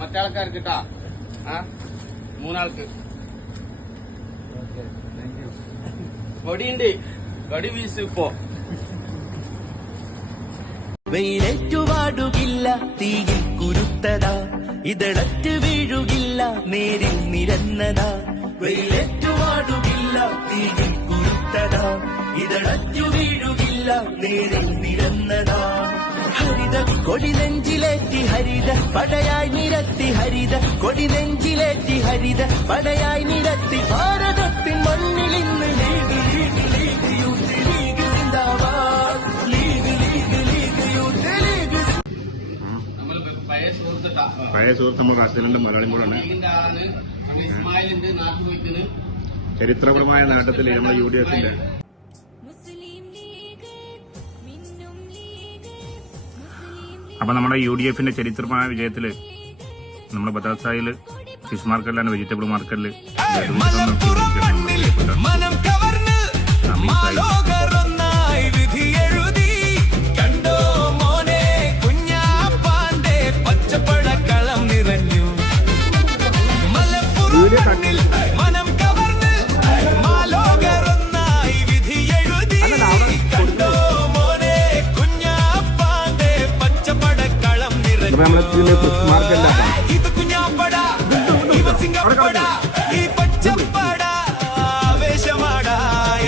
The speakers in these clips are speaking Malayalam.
മറ്റേ ആൾക്കാർക്ക് കിട്ടാ മൂന്നാൾക്ക് കൊടിയുണ്ട്. കൊടി വീശു ഇപ്പോ. വെയിലേറ്റുവാടുകില്ല തീയിൽ കുരുത്തതാ, ഇതളറ്റ് വീഴുകില്ല നേരിൽ നിരന്നതാ. വെയിലേറ്റുവാടുകില്ല തീയിൽ കുരുത്തതാ, ഇതളറ്റു വീഴുകില്ല നേരിൽ നിരന്നതാ. ഹരിത കൊടി നെഞ്ചിലേറ്റി ഹരിത പടയായി നിരത്തി, ഹരിത കൊടി നെഞ്ചിലേറ്റി ഹരിത പടയായി നിരത്തി. ഭാരതത്തിൻ മണ്ണിൽ ഇന്ന് league league league youth league സിന്ദാബാദ്, league league league youth league. പഴയ സുഹൃത്ത് നമ്മൾ കാശ്മീരിന്റെ മലയാളം കൂടാണ്. ചരിത്രപരമായ നേട്ടത്തിൽ നമ്മുടെ UDFന്റെ അപ്പൊ നമ്മുടെ UDFന്റെ ചരിത്രമായ വിജയത്തില് നമ്മുടെ ബദാസായില് ഫിഷ് മാർക്കറ്റിലാണ്, വെജിറ്റബിൾ മാർക്കറ്റില് നമ്മളെ ഫിഷ് മാർക്കറ്റിലാണ്.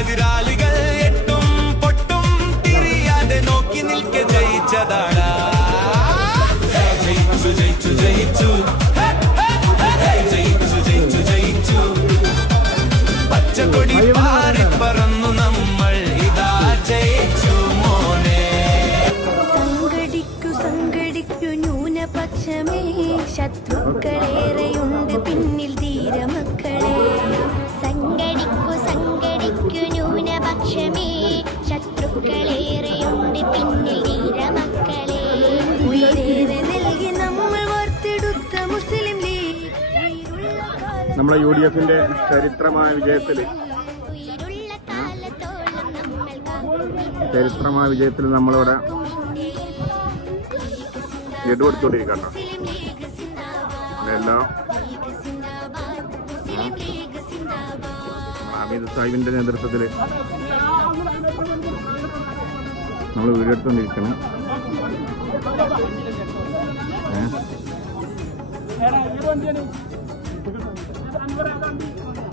എതിരാളികൾ എട്ടും പൊട്ടും തിരിയാതെ നോക്കി നിൽക്കെ ജയിച്ചതാടാ. ജയിച്ചു ജയിച്ചു ജയിച്ചു ജയിച്ചു ജയിച്ചു ജയിച്ചു. പച്ചക്കൊടി പാറി പറന്നു നമ്മൾ ഇതാ ജയിച്ചു മോനെ. സംഘടിക്കു സംഘടിക്കു ന്യൂനപക്ഷമേ, ശത്രുക്കളേറെയുണ്ട് പിന്നിൽ ധീരമക്കളെ. സംഘടിക്കു സംഘടിക്കു ന്യൂനപക്ഷമേ, ശത്രുക്കളേറെയുണ്ട് പിന്നിൽ ധീരമക്കളെ. ഉയരേറെ നൽകി നമ്മൾ വാർത്തെടുത്ത മുസ്ലിം ലീഗ് നമ്മളെ UDFന്റെ ചരിത്രമായ വിജയത്തില് നമ്മളിവിടെ ലഡു കൊടുത്തോണ്ടിരിക്കട്ടോ. എല്ലാം ഹമീദ് സാഹിബിന്റെ നേതൃത്വത്തില് നമ്മൾ വീഡിയോ എടുത്തോണ്ടിരിക്കണം.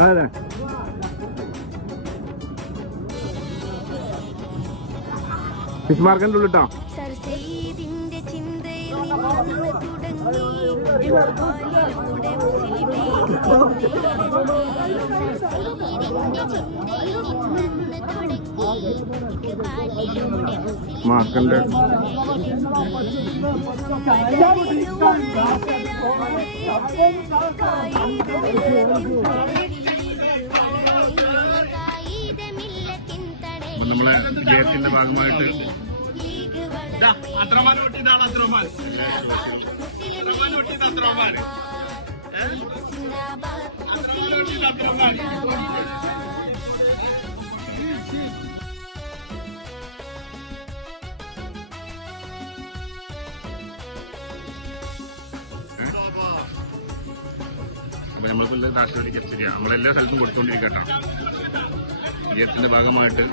അതെ ഫിഷ് മാർക്കറ്റിന്റെ ഉള്ളിട്ടോ. മാർക്കന്റെ നമ്മളെ വിജയത്തിന്റെ ഭാഗമായിട്ട് നമ്മളിപ്പോൾ കാശ്മീരി കെപ്സിരിയാണ് നമ്മളെല്ലാ സ്ഥലത്തും കൊടുത്തോണ്ടിരിക്കട്ടോ. വിജയത്തിന്റെ ഭാഗമായിട്ട്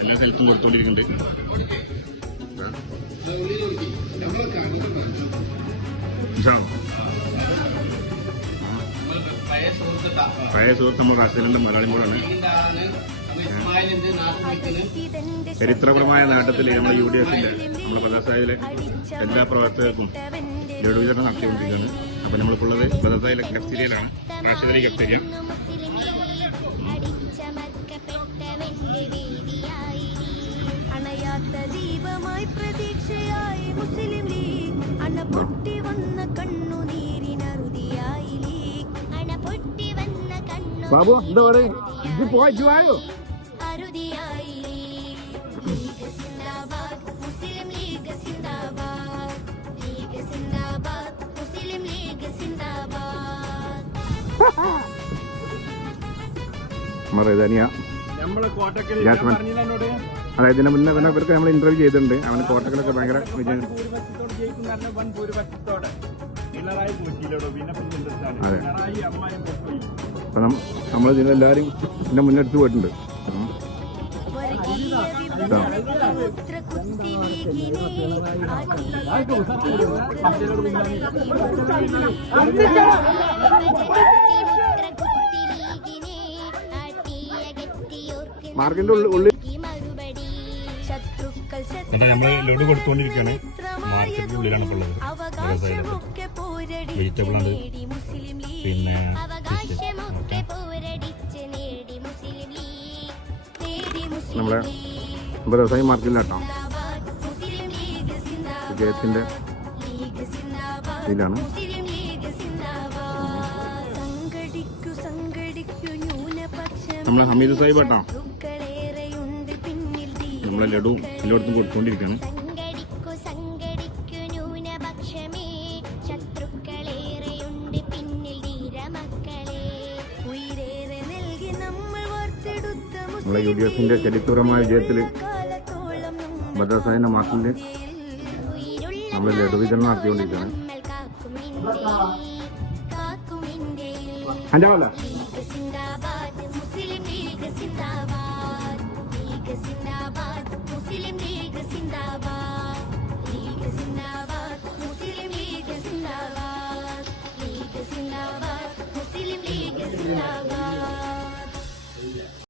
എല്ലാ സ്ഥലത്തും കൊടുത്തോണ്ടിരിക്കുന്നുണ്ട്. പഴയ സുഹൃത്ത് നമ്മൾ കാശ്മീരിന്റെ മലയാളം കൂടാണ്. ചരിത്രപരമായ നേട്ടത്തിൽ നമ്മുടെ UDFന്റെ നമ്മുടെ ബദാസായിലെ എല്ലാ പ്രവർത്തകർക്കും ലഡു വിതരണം നടത്തിക്കൊണ്ടിരിക്കുകയാണ്. അപ്പൊ നമ്മളിപ്പോൾ ഉള്ളത് ബദാസായിലെ കഫ്തീരിയയിലാണ്, കാശ്മീരി കഫ്തീരിയ. അണയാത്ത ദീപമായി പ്രതീക്ഷയായി മുസ്ലിം ലീഗ്, അണപൊട്ടി വന്ന കണ്ണുനീരിനറുതിയായി ലീഗ്, അണപൊട്ടി വന്ന ബാബു എന്താ പറയുക അറുതിയായി ലീഗ് സിന്ദാബാദ്, മുസ്ലിം ലീഗ് സിന്ദാബാദ്, ലീഗ് സിന്ദാബാദ്, മുസ്ലിം ലീഗ് സിന്ദാബാദ്. നമ്മുടെ റൈതാനിയ നമ്മള് കോട്ടക്കൽ ജാസ്മിൻ. പറഞ്ഞോട് അതായത് ഇതിന് മുന്നേ പിന്നെ ഇവർക്ക് നമ്മൾ ഇന്റർവ്യൂ ചെയ്തിട്ടുണ്ട്. അവന് കോട്ടക്കലൊക്കെ ഭയങ്കര വിജയം. ഭൂരിപക്ഷത്തോട് ജയിക്കുന്ന വൻ ഭൂരിപക്ഷത്തോടെ പിണറായി പോറ്റിയിലോടോ പിന്നെ അതെ. പിണറായി അമ്മായും പോയി. അപ്പൊ നമ്മൾ ഇതിനെല്ലാവരും ഇതിന്റെ മുന്നെടുത്ത് പോയിട്ടുണ്ട്. വർഗീയ വിഭജനത്തിലൂത്ര കുത്തിലീഗിനെ മാർക്കിന്റെ ഉള്ളിൽ മറുപടി ശത്രുക്കൾ നമ്മള് ലഡു കൊടുത്തുകൊണ്ടിരിക്കുകയാണ്. മാർക്കറ്റിന്റെ ഉള്ളിലാണ് ഇപ്പോൾ ഉള്ളത്. അവകാശമൊക്കെ പോരടിച്ച് വെജിറ്റബിൾ ആണ്, നേടി മുസ്ലിം ലീഗ് പിന്നെ അവകാശമൊക്കെ പോരടിച്ച് നേടി മുസ്ലിം ലീഗ് നേടി മുസ്ലിം നമ്മളെ ലീഗ് വ്യവസായ മാർക്കറ്റിലാട്ടോ സിന്ദാബാദ് മുസ്ലിം ലീഗ് സിന്ദാബാദ് വിജയത്തിന്റെ ലീഗ് സിന്ദാബാദ് ഇതിലാണ്. മുസ്ലിം ലീഗ് സിന്ദാബാദ് സംഘടിക്കു സംഘടിക്കു ന്യൂനപക്ഷം നമ്മളെ ഹമീദ് സാഹിബ് ആട്ടോ ശത്രുക്കളേറെയുണ്ട് പിന്നിൽ നമ്മളെ ലഡു എല്ലായിടത്തും കൊടുത്തുകൊണ്ടിരിക്കുകയാണ്. സംഘടിക്കു സംഘടിക്കു ന്യൂനപക്ഷമേ ശത്രുക്കളേറെയുണ്ട് പിന്നിൽ ധീരമക്കളെ ഉയരേറെ നൽകി നമ്മൾ വാർത്തെടുത്ത നമ്മളെ UDFന്റെ ചരിത്രപരമായ വിജയത്തിൽ കാലത്തോളം ഭദ്രസായന്റെ മാർക്കിന്റെ നമ്മൾ ലഡു വിതരണം നടത്തിക്കൊണ്ടിരിക്കുകയാണ്. അഞ്ചാവല്ല സിന്ദാബാദ് മുസ്ലിം ലീഗ് സിന്ദാബാദ് ലീഗ് സിന്ദാബാദ്